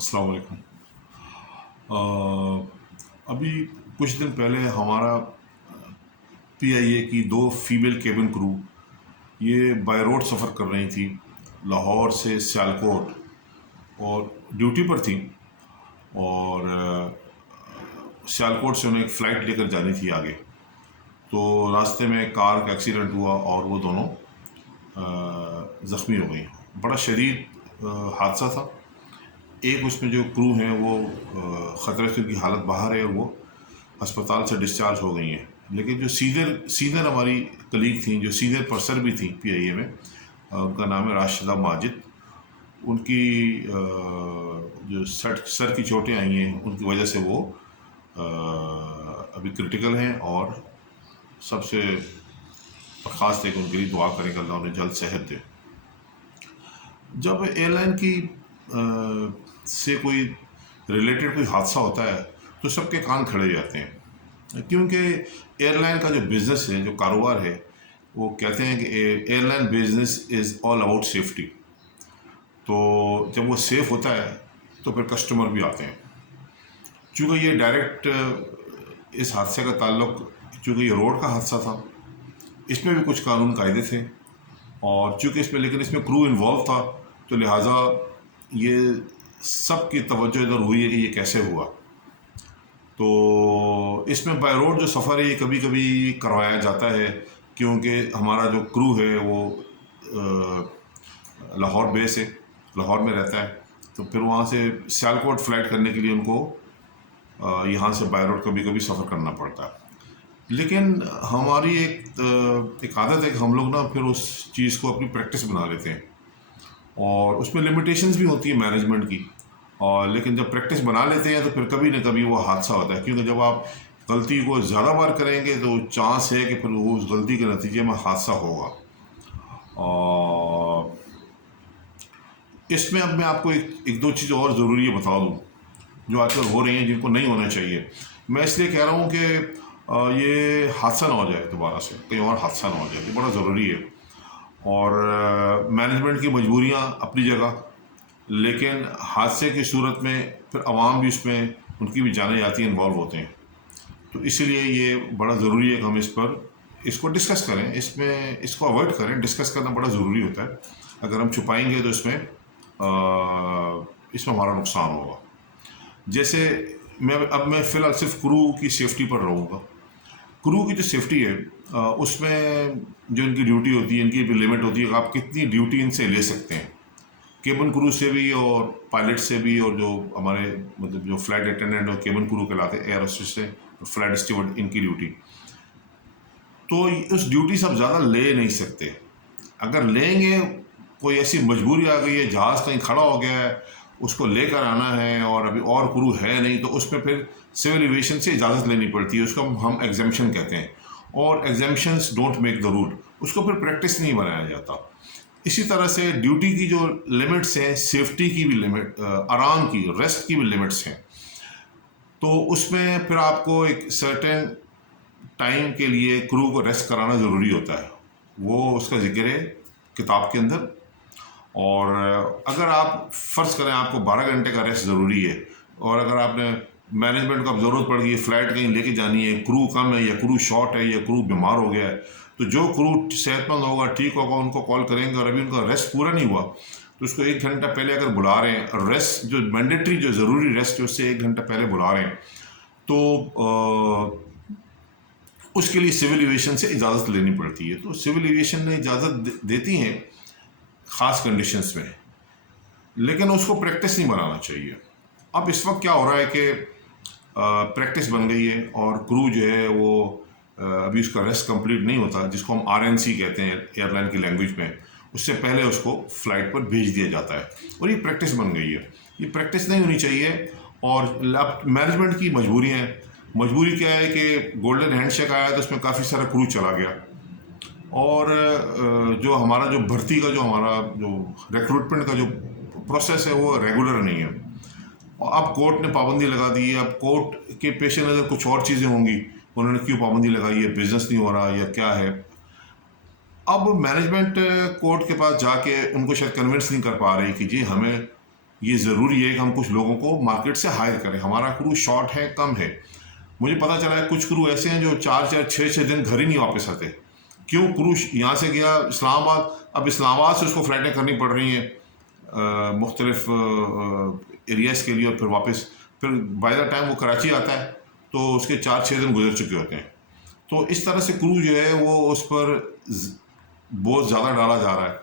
अस्सलाम वालेकुम। अभी कुछ दिन पहले हमारा पीआईए की दो फीमेल केबिन क्रू ये बाय रोड सफ़र कर रही थी लाहौर से सियालकोट, और ड्यूटी पर थी। और सियालकोट से उन्हें एक फ़्लाइट लेकर जानी थी आगे। तो रास्ते में कार का एक्सीडेंट हुआ और वो दोनों ज़ख्मी हो गई। बड़ा शदीद हादसा था। एक उसमें जो क्रू हैं वो ख़तरे से उनकी हालत बाहर है, वो अस्पताल से डिस्चार्ज हो गई हैं। लेकिन जो सीनियर सीनियर हमारी कलीग थी, जो सीनियर पर्सन भी थी पीआईए में, उनका नाम है राशिदा माजिद। उनकी जो सर की चोटें आई हैं, उनकी वजह से वो अभी क्रिटिकल हैं। और सबसे ख़ास है कि उनके लिए दुआ करें कि अल्लाह उन्हें जल्द सेहत दे। जब एयरलाइन की से कोई रिलेटेड कोई हादसा होता है तो सबके कान खड़े हो जाते हैं, क्योंकि एयरलाइन का जो बिज़नेस है, जो कारोबार है, वो कहते हैं कि airline business is all about safety. तो जब वो सेफ़ होता है तो फिर कस्टमर भी आते हैं। चूँकि ये डायरेक्ट इस हादसे का ताल्लुक, चूँकि ये रोड का हादसा था, इसमें भी कुछ कानून कायदे थे। और चूँकि लेकिन इसमें क्रू इन्वॉल्व था, तो लिहाजा ये सब की तवज्जो इधर हुई है कि ये कैसे हुआ। तो इसमें बाय रोड जो सफ़र है ये कभी कभी करवाया जाता है, क्योंकि हमारा जो क्रू है वो लाहौर बेस है, लाहौर में रहता है। तो फिर वहाँ से सियालकोट फ़्लाइट करने के लिए उनको यहाँ से बाय रोड कभी कभी सफ़र करना पड़ता है। लेकिन हमारी एक आदत है कि हम लोग ना फिर उस चीज़ को अपनी प्रैक्टिस बना लेते हैं, और उसमें लिमिटेशंस भी होती है मैनेजमेंट की। और लेकिन जब प्रैक्टिस बना लेते हैं तो फिर कभी न कभी वो हादसा होता है, क्योंकि जब आप गलती को ज़्यादा बार करेंगे तो चांस है कि फिर वो उस गलती के नतीजे में हादसा होगा। और इसमें अब मैं आपको एक दो चीज़ और ज़रूरी है बता दूँ, जो आजकल हो रही हैं, जिनको नहीं होना चाहिए। मैं इसलिए कह रहा हूँ कि ये हादसा ना हो जाए, दोबारा से कहीं और हादसा ना हो जाए, ये बड़ा ज़रूरी है। और मैनेजमेंट की मजबूरियाँ अपनी जगह, लेकिन हादसे की सूरत में फिर अवाम भी उसमें, उनकी भी जाने जाती हैं, इन्वॉल्व होते हैं। तो इसीलिए ये बड़ा ज़रूरी है कि हम इसको डिस्कस करें, इसको अवॉइड करें। डिस्कस करना बड़ा ज़रूरी होता है। अगर हम छुपाएंगे तो इसमें हमारा नुकसान होगा। जैसे मैं फ़िलहाल सिर्फ क्रू की सेफ्टी पर रहूँगा। क्रू की जो सेफ्टी है, उसमें जो इनकी ड्यूटी होती है, इनकी भी लिमिट होती है, आप कितनी ड्यूटी इनसे ले सकते हैं, केबिन क्रू से भी और पायलट से भी, और जो हमारे मतलब जो फ्लाइट अटेंडेंट और केबिन क्रू कहलाते हैं, एयर होस्टेस से फ्लाइट स्टीवर्ड, इनकी ड्यूटी। तो उस ड्यूटी से आप ज़्यादा ले नहीं सकते। अगर लेंगे, कोई ऐसी मजबूरी आ गई है, जहाज़ कहीं खड़ा हो गया है, उसको लेकर आना है और अभी और क्रू है नहीं, तो उसमें फिर सिविल एविएशन से इजाज़त लेनी पड़ती है। उसको हम एग्जम्पशन कहते हैं, और exemptions don't make the rule. उसको फिर प्रैक्टिस नहीं बनाया जाता। इसी तरह से ड्यूटी की जो लिमिट्स हैं, सेफ्टी की भी लिमिट, आराम की, रेस्ट की भी लिमिट्स हैं। तो उसमें फिर आपको एक सर्टेन टाइम के लिए क्रू को रेस्ट कराना ज़रूरी होता है। वो उसका जिक्र है किताब के अंदर। और अगर आप फ़र्ज़ करें आपको 12 घंटे का रेस्ट ज़रूरी है, और अगर आपने मैनेजमेंट को अब ज़रूरत पड़ गई है, फ़्लाइट कहीं लेके जानी है, क्रू कम है या क्रू शॉर्ट है या क्रू बीमार हो गया है, तो जो क्रू सेहतमंद होगा, ठीक होगा, उनको कॉल करेंगे। और अभी उनका रेस्ट पूरा नहीं हुआ तो उसको 1 घंटा पहले अगर बुला रहे हैं, रेस्ट जो मैंडेटरी, जो ज़रूरी रेस्ट है, उससे 1 घंटा पहले बुला रहे हैं, तो उसके लिए सिविल एविएशन से इजाज़त लेनी पड़ती है। तो सिविल एविएशन ने इजाज़त देती हैं ख़ास कंडीशंस में, लेकिन उसको प्रैक्टिस नहीं बनाना चाहिए। अब इस वक्त क्या हो रहा है कि प्रैक्टिस बन गई है, और क्रू जो है वो अभी उसका रेस्ट कंप्लीट नहीं होता, जिसको हम आरएनसी कहते हैं एयरलाइन की लैंग्वेज में। उससे पहले उसको फ्लाइट पर भेज दिया जाता है, और ये प्रैक्टिस बन गई है। ये प्रैक्टिस नहीं होनी चाहिए। और मैनेजमेंट की मजबूरी है। मजबूरी क्या है कि गोल्डन हैंडशेक आया तो उसमें काफ़ी सारा क्रू चला गया, और जो हमारा जो भर्ती का जो रिक्रूटमेंट का जो प्रोसेस है वो रेगुलर नहीं है। और अब कोर्ट ने पाबंदी लगा दी है। अब कोर्ट के पेश नज़र कुछ और चीज़ें होंगी, उन्होंने क्यों पाबंदी लगाई है, बिजनेस नहीं हो रहा या क्या है। अब मैनेजमेंट कोर्ट के पास जाके उनको शायद कन्विंस नहीं कर पा रही कि जी हमें ये ज़रूरी है कि हम कुछ लोगों को मार्केट से हायर करें। हमारा क्रू शॉर्ट है, कम है। मुझे पता चला है कुछ क्रू ऐसे हैं जो 4-4, 6-6 दिन घर ही नहीं वापस आते। क्यों? क्रू यहाँ से गया इस्लामाबाद, अब इस्लामाबाद से उसको फ़्लाइटें करनी पड़ रही हैं मुख्तलिफ एरियाज़ के लिए, और फिर बाय द टाइम वो कराची आता है तो उसके 4-6 दिन गुजर चुके होते हैं। तो इस तरह से क्रू जो है वो उस पर बहुत ज़्यादा डाला जा रहा है।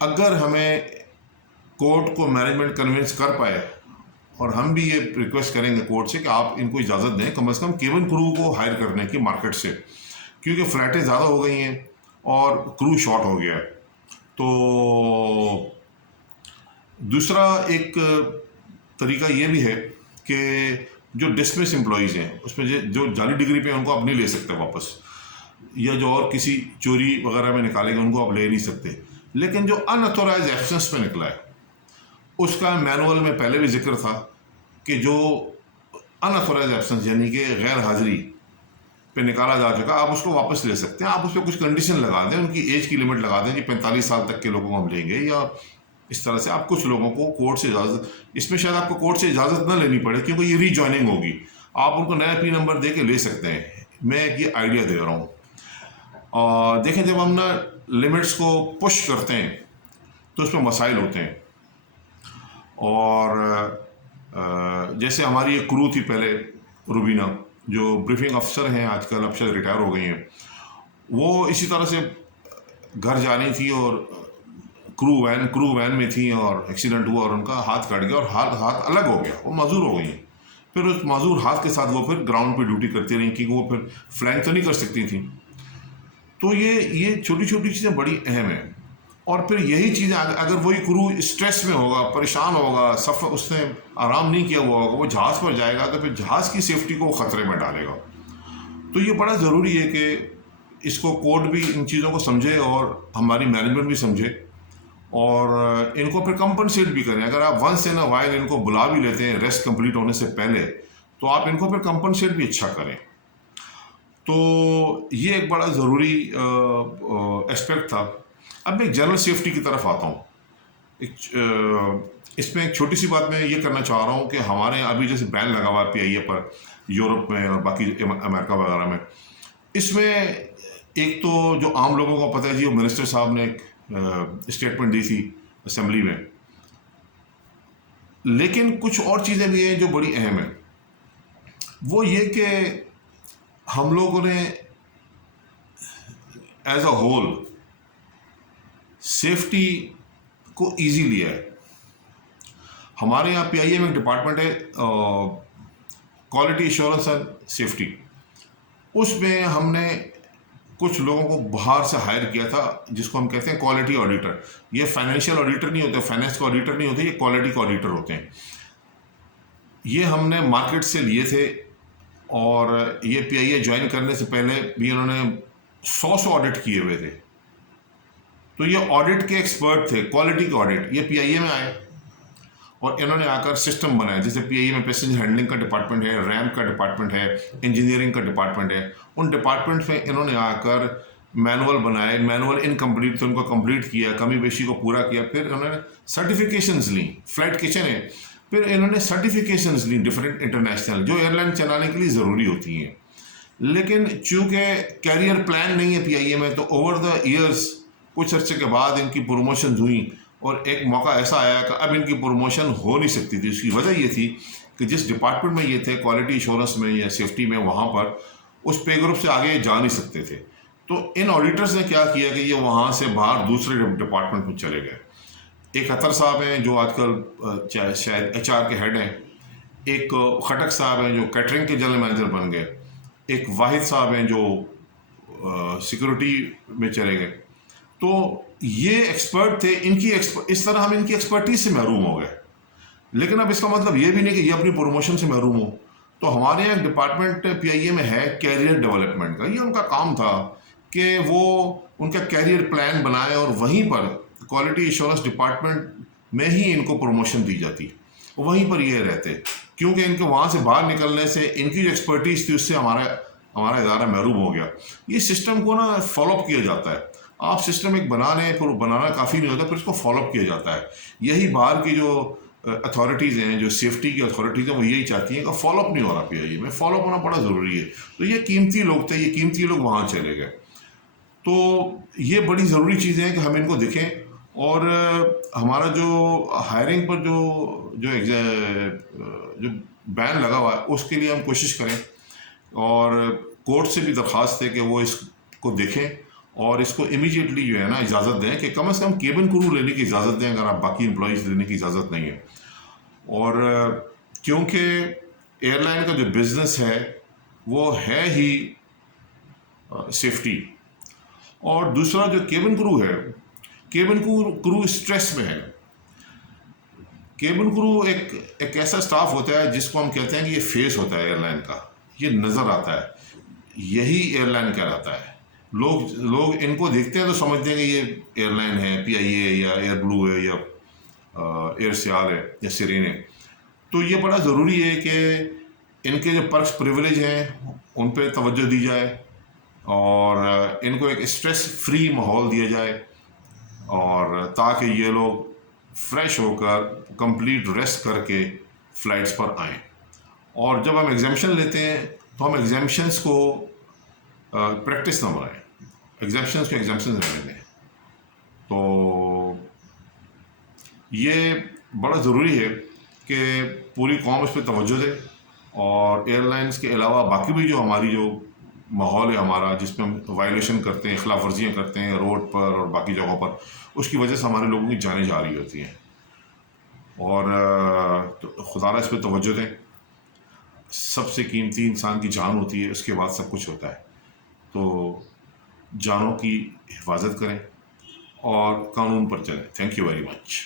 अगर हमें कोर्ट को मैनेजमेंट कन्विंस कर पाए, और हम भी ये रिक्वेस्ट करेंगे कोर्ट से कि आप इनको इजाज़त दें कम से कम केबिन क्रू को हायर करने की मार्केट से, क्योंकि फ़्लाइटें ज़्यादा हो गई हैं और क्रू शॉर्ट हो गया है। तो दूसरा एक तरीका ये भी है कि जो डिसमिस एम्प्लॉयज़ हैं उसमें जो जाली डिग्री पे उनको आप नहीं ले सकते वापस, या जो और किसी चोरी वगैरह में निकालेंगे उनको आप ले नहीं सकते। लेकिन जो अनऑथोराइज एब्सेंस पे निकला है उसका मैनुअल में पहले भी जिक्र था कि जो अनऑथोराइज एब्सेंस यानी कि गैर हाजिरी पे निकाला जा चुका, आप उसको वापस ले सकते हैं। आप उस पर कुछ कंडीशन लगा दें, उनकी एज की लिमिट लगा दें कि 45 साल तक के लोगों को हम लेंगे, या इस तरह से आप कुछ लोगों को कोर्ट से इजाज़त, इसमें शायद आपको कोर्ट से इजाज़त ना लेनी पड़े क्योंकि ये रीजॉइनिंग होगी, आप उनको नया पी नंबर दे के ले सकते हैं। मैं ये आइडिया दे रहा हूँ। और देखें, जब हम ना लिमिट्स को पुश करते हैं तो उसमें मसाइल होते हैं। और जैसे हमारी एक क्रू थी पहले, रुबीना, जो ब्रीफिंग अफसर हैं आजकल, अब शायद रिटायर हो गई हैं, वो इसी तरह से घर जा रही थी और क्रू वैन में थी और एक्सीडेंट हुआ और उनका हाथ कट गया और हाथ अलग हो गया, वो माजूर हो गई। फिर उस माजूर हाथ के साथ वो फिर ग्राउंड पे ड्यूटी करती रही क्योंकि वो फिर फ्लैंक तो नहीं कर सकती थी। तो ये छोटी छोटी चीज़ें बड़ी अहम हैं। और फिर यही चीज़ें अगर वही क्रू स्ट्रेस में होगा, परेशान होगा, सफ़र उसने आराम नहीं किया हुआ होगा, वो जहाज़ पर जाएगा तो फिर जहाज़ की सेफ्टी को ख़तरे में डालेगा। तो ये बड़ा ज़रूरी है कि इसको कोर्ट भी इन चीज़ों को समझे और हमारी मैनेजमेंट भी समझे, और इनको फिर कंपनसेट भी करें। अगर आप वंस इन अ वाइल इनको बुला भी लेते हैं रेस्ट कंप्लीट होने से पहले, तो आप इनको फिर कंपनसेट भी अच्छा करें। तो ये एक बड़ा ज़रूरी एस्पेक्ट था। अब मैं एक जनरल सेफ्टी की तरफ आता हूँ। इसमें एक छोटी सी बात मैं ये करना चाह रहा हूँ कि हमारे यहाँ अभी जैसे बैन लगा हुआ है PIA पर, यूरोप में और बाकी अमेरिका वगैरह में, इसमें एक तो जो आम लोगों को पता है जी, वो मिनिस्टर साहब ने एक स्टेटमेंट दी थी असेंबली में, लेकिन कुछ और चीज़ें भी हैं जो बड़ी अहम हैं। वो ये कि हम लोगों ने एज अ होल सेफ्टी को इजी लिया है। हमारे यहाँ PIA में एक डिपार्टमेंट है क्वालिटी एश्योरेंस एंड सेफ्टी, उसमें हमने कुछ लोगों को बाहर से हायर किया था जिसको हम कहते हैं क्वालिटी ऑडिटर। ये फाइनेंशियल ऑडिटर नहीं होते, फाइनेंस के ऑडिटर नहीं होते, ये क्वालिटी के ऑडिटर होते हैं। ये हमने मार्केट से लिए थे और ये PIA ज्वाइन करने से पहले भी इन्होंने 100 ऑडिट किए हुए थे। तो ये ऑडिट के एक्सपर्ट थे, क्वालिटी के ऑडिट। ये PIA में आए और इन्होंने आकर सिस्टम बनाए। जैसे PIA में पैसेंजर हैंडलिंग का डिपार्टमेंट है, रैम का डिपार्टमेंट है, इंजीनियरिंग का डिपार्टमेंट है। उन डिपार्टमेंट में इन्होंने आकर मैनुअल बनाए, मैनुअल इनकम्प्लीट थे उनको कंप्लीट किया, कमी बेशी को पूरा किया। फिर इन्होंने सर्टिफिकेशंस ली। फ्लाइट किचन है, फिर इन्होंने सर्टिफिकेशंस ली डिफरेंट इंटरनेशनल, जो एयरलाइन चलाने के लिए ज़रूरी होती हैं। लेकिन चूँकि कैरियर प्लान नहीं है PIA में, तो ओवर द ईयर्स कुछ अर्से के बाद इनकी प्रमोशन हुई और एक मौका ऐसा आया कि अब इनकी प्रमोशन हो नहीं सकती थी। उसकी वजह ये थी कि जिस डिपार्टमेंट में ये थे, क्वालिटी इंश्योरेंस में या सेफ्टी में, वहाँ पर उस पे ग्रुप से आगे जा नहीं सकते थे। तो इन ऑडिटर्स ने क्या किया कि ये वहाँ से बाहर दूसरे डिपार्टमेंट में चले गए। एक खतर साहब हैं जो आजकल शायद HR के हेड हैं, एक खटक साहब हैं जो कैटरिंग के जनरल मैनेजर बन गए, एक वाहिद साहब हैं जो सिक्योरिटी में चले गए। तो ये एक्सपर्ट थे, इस तरह हम इनकी एक्सपर्टीज से महरूम हो गए। लेकिन अब इसका मतलब ये भी नहीं कि ये अपनी प्रमोशन से महरूम हो। तो हमारे यहाँ डिपार्टमेंट PIA में है कैरियर डेवलपमेंट का। ये उनका काम था कि वो उनका कैरियर प्लान बनाए और वहीं पर क्वालिटी इंश्योरेंस डिपार्टमेंट में ही इनको प्रमोशन दी जाती, वहीं पर ये रहते, क्योंकि इनके वहाँ से बाहर निकलने से इनकी जो एक्सपर्टीज थी उससे हमारा इदारा महरूम हो गया। ये सिस्टम को ना फॉलोअप किया जाता है। आप सिस्टम एक बना लें, फिर बनाना काफ़ी नहीं होता, फिर इसको फॉलोअप किया जाता है। यही बाहर की जो अथॉरिटीज़ हैं, जो सेफ्टी की अथॉरिटीज़ हैं, वो यही चाहती हैं कि फॉलोअप नहीं हो रहा PIA में, फॉलोअप होना बड़ा ज़रूरी है। तो ये कीमती लोग थे, ये कीमती लोग वहाँ चले गए। तो ये बड़ी ज़रूरी चीज़ें हैं कि हम इनको देखें, और हमारा जो हायरिंग पर जो बैन लगा हुआ है उसके लिए हम कोशिश करें, और कोर्ट से भी दरख्वास्त है कि वो इसको देखें और इसको इमीडिएटली जो है ना इजाज़त दें, कि कम से कम केबिन क्रू लेने की इजाज़त दें अगर आप बाकी एम्प्लॉयज़ लेने की इजाज़त नहीं है। और क्योंकि एयरलाइन का जो बिज़नेस है वो है ही सेफ्टी, और दूसरा जो केबिन क्रू है, केबिन क्रू स्ट्रेस में है। केबिन क्रू एक ऐसा स्टाफ होता है जिसको हम कहते हैं कि ये फेस होता है एयरलाइन का, ये नज़र आता है, यही एयरलाइन कहलाता है। लोग इनको देखते हैं तो समझते हैं कि ये एयरलाइन है, PIA या एयर ब्लू है या एयर सियाल है या सिरेन है। तो ये बड़ा ज़रूरी है कि इनके जो पर्क्स प्रिविलेज हैं उन पर तवज्जो दी जाए, और इनको एक स्ट्रेस फ्री माहौल दिया जाए, और ताकि ये लोग फ्रेश होकर कंप्लीट रेस्ट करके फ़्लाइट्स पर आएँ। और जब हम एग्जामिशन लेते हैं तो हम एग्जामिशंस को प्रैक्टिस ना बनाएं, एग्जामिशंस को एग्जामिशंस रहने दें। तो ये बड़ा ज़रूरी है कि पूरी कौम इस पर तवज्जो दे, और एयरलाइंस के अलावा बाकी भी जो हमारी जो माहौल है हमारा, जिसमें हम वायलेशन करते हैं, खिलाफ वर्जियाँ करते हैं रोड पर और बाकी जगहों पर, उसकी वजह से हमारे लोगों की जानें जा रही होती हैं। और तो खुदा इस पर तवज्जो दें। सबसे कीमती इंसान की जान होती है, उसके बाद सब कुछ होता है। तो जानों की हिफाजत करें और कानून पर चलें। Thank you very much.